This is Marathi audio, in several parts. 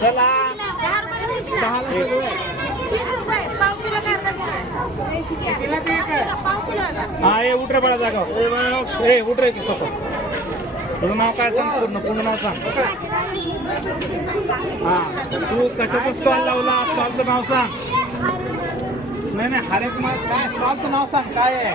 चला? हा ए उठ रे बाळा जागा. ए उठ. रे तुझं नाव काय सांग? पूर्ण पूर्ण नाव सांग. हा. तू कशाचा स्टॉल लावला? स्टॉलचं नाव सांग. नाही नाही हरेक मग काय? स्टॉलचं नाव सांग. काय आहे?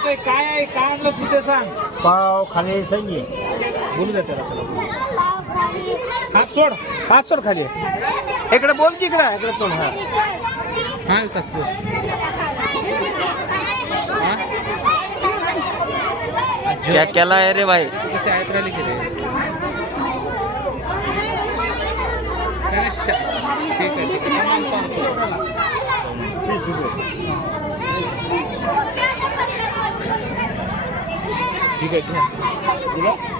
आहे, काय आहे? काय आणलं तू ते सांग. पाव खाली संगी बोलू दे त्याला. हात सोड सोड खाली. इकडे बोल की इकडे इकडे तोंड हा. हा हा? क्या केला आहे रे भाई? कसे आहेत राहिले की रे? ठीक आहे ठीक आहे. आहे.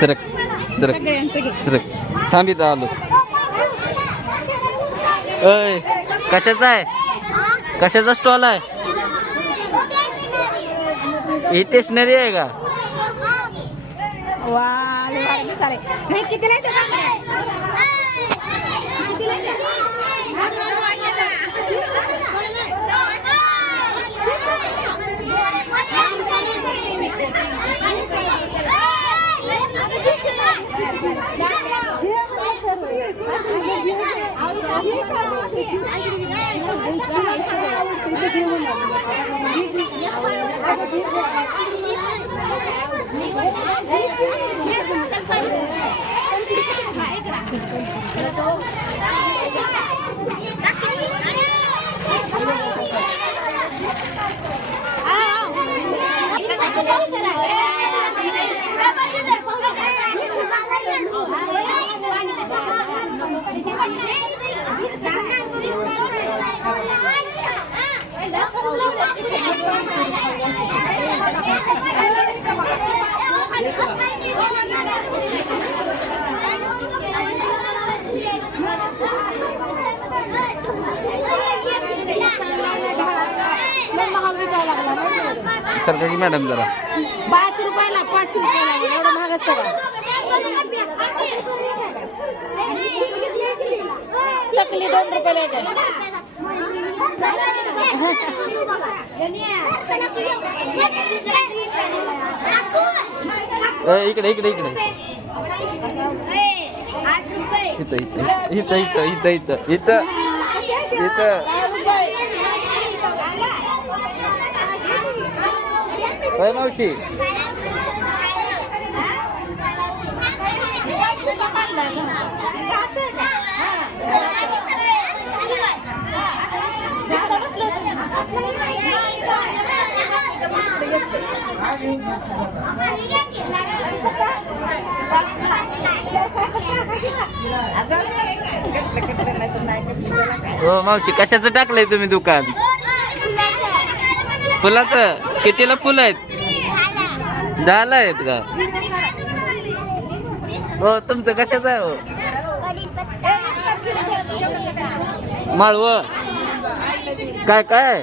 सरक सरक. सरक. थांबित आलोच अय कशाचा आहे? कशाचा स्टॉल आहे? ही स्टेशनरी आहे का? वा लय Let's go. सरकारी मॅडम जरा. पाच रुपयाला पाच रुपयाला एवढं महाग असतं का? चकली दोन रुपयाला एक इकडे इकडे इकडे. इथं इथं. इथं इथं इथं इथं. इथं. इथं. होय मावशी. हो मावशी कशाचं टाकलंय तुम्ही दुकान? फुलाचं? कितीला फुलं आहेत? दहाला आहेत का? हो तुमचं कशाचं आहे हो? माळव? काय काय?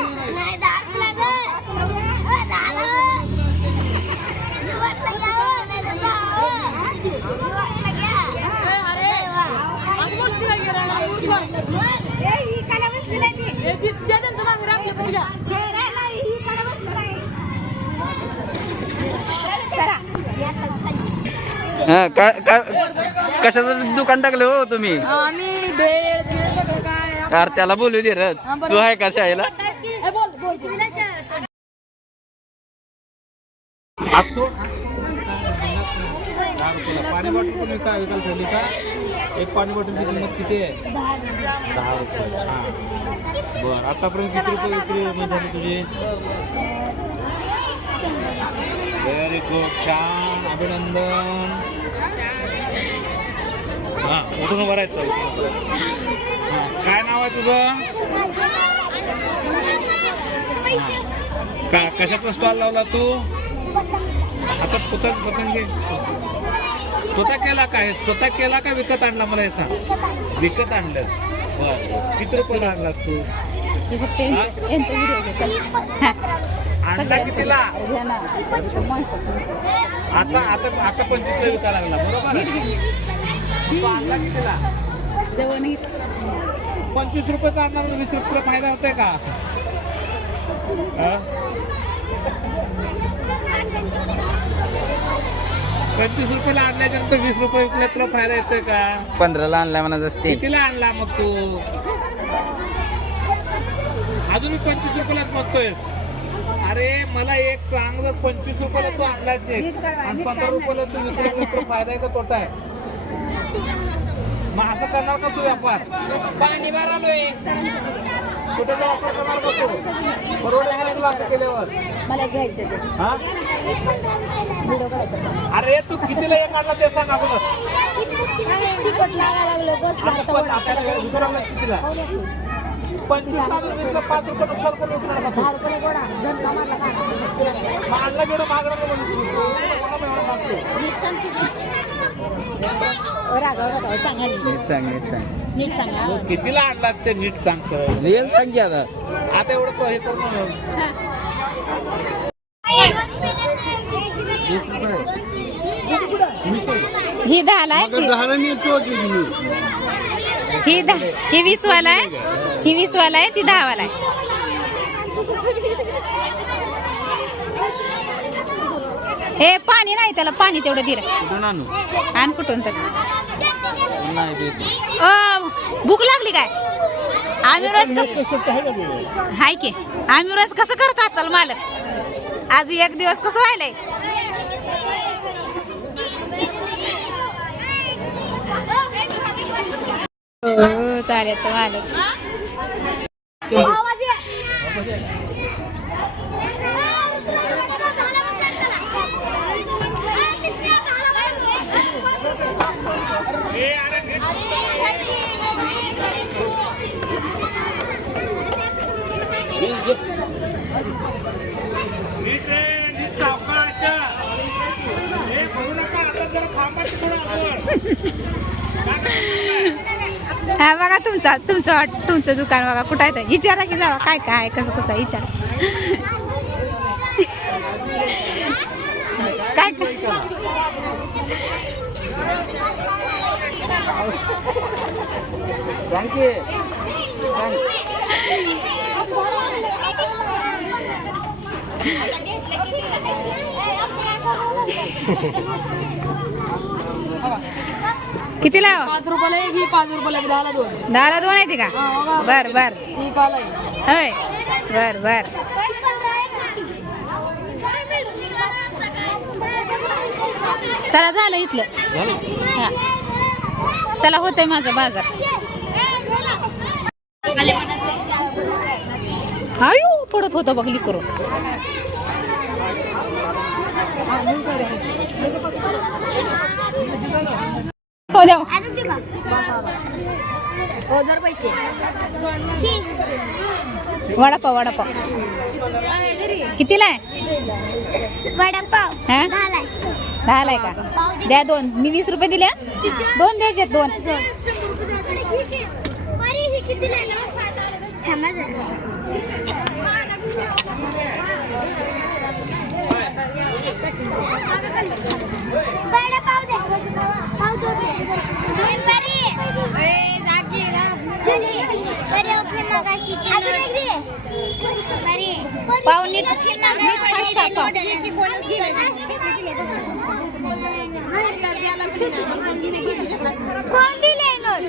हा काय काय कशाचं दुकान टाकलं हो तुम्ही? आम्ही त्याला बोलू दे र तू आहे का शाळेला? आज तो पाणी बॉटल पण विका विकायला ठेवली का? एक पाणी बॉटलची किंमत किती आहे? दहा रुपये. छान बर आतापर्यंत किती रुपये विक्री म्हणजे झाली तुझी? व्हेरी गुड छान. अभिनंदन. हा उठून उभं राहायचं. हा, काय नाव आहे तुझं? का कशाचा स्टॉल लावला तू? आता पुतक पतंगे घे. स्वतः केला काय? स्वतः केला का विकत आणला मला हे सांग. विकत आणलं. बर किती रुपयाला आणला तू? आणला कितीला आता आता आता पंचवीसला विकायला लागला बरोबर? तू आणला कितीला पंचवीस रुपयाचा आणणार वीस रुपयाला फायदा होतोय का? पंचवीस रुपयाला आणल्याच्यानंतर वीस रुपये विकले तुला फायदा येतोय का? पंधराला आणलाय म्हणा स्टे कितीला आणला मग तू? अजून पंचवीस रुपयालाच बघतोय. अरे मला एक सांग जर पंचवीस रुपयाला तू आणलाच एक. आणि पंधरा रुपयाला तू विकला तर फायदा आहे का तोटा आहे? मग असं करणार का तू व्यापार? कुठे व्यापार करणार का तू? परवडेल का तुला असं केल्यावर? मला घ्यायचं ते. हा? अरे तू कितीला एक आणला ते सांग अगोदर. कितीला पंचवीस लाख पाच रुपये नुकसान करून मारला गेलं मागणार सांगा कितीला आणला ते नीट सांग सर? सांग आता. आता एवढं हे करू ही दहाला आहे ती- ही दहा ही वीस वाला आहे. ही वीस वाला आहे ती दहा वाला आहे. हे पाणी नाही त्याला पाणी तेवढं दिलं आणू? कुठून तर. भूक लागली काय? आम्ही रोज कसं हाय की. आम्ही रोज कसं करतात चल मालक? आज एक दिवस कसं व्हायलंय? हो चालेल तर सावकाश. हे करू नका, आता जरा थांबा तिकडं आपण हा बघा तुमचा तुमचं वाट- तुमचं दुकान बघा कुठं आहे विचारा की जावा काय काय कसं कसं विचार विचारा. काय थँक्यू किती लावा पाच रुपयाला एक ही पाच रुपयाला एक दहाला दोन. दहाला दोन आहे का? बर बर. ही पाला आहे. होय. बर बर. चला झालं इथलं. हा. चला होतंय माझा बाजार. आयु पडत होतं बघली करून हो द्या. पैसे. वडापाव वडापाव. कितीला आहे? वडापाव. हा? दहाला आहे का? द्या दोन. मी वीस रुपये दिले हं? दोन द्यायचे दोन. पाव नीट नीट फास्ट खा, पाव. कोण दिले नोट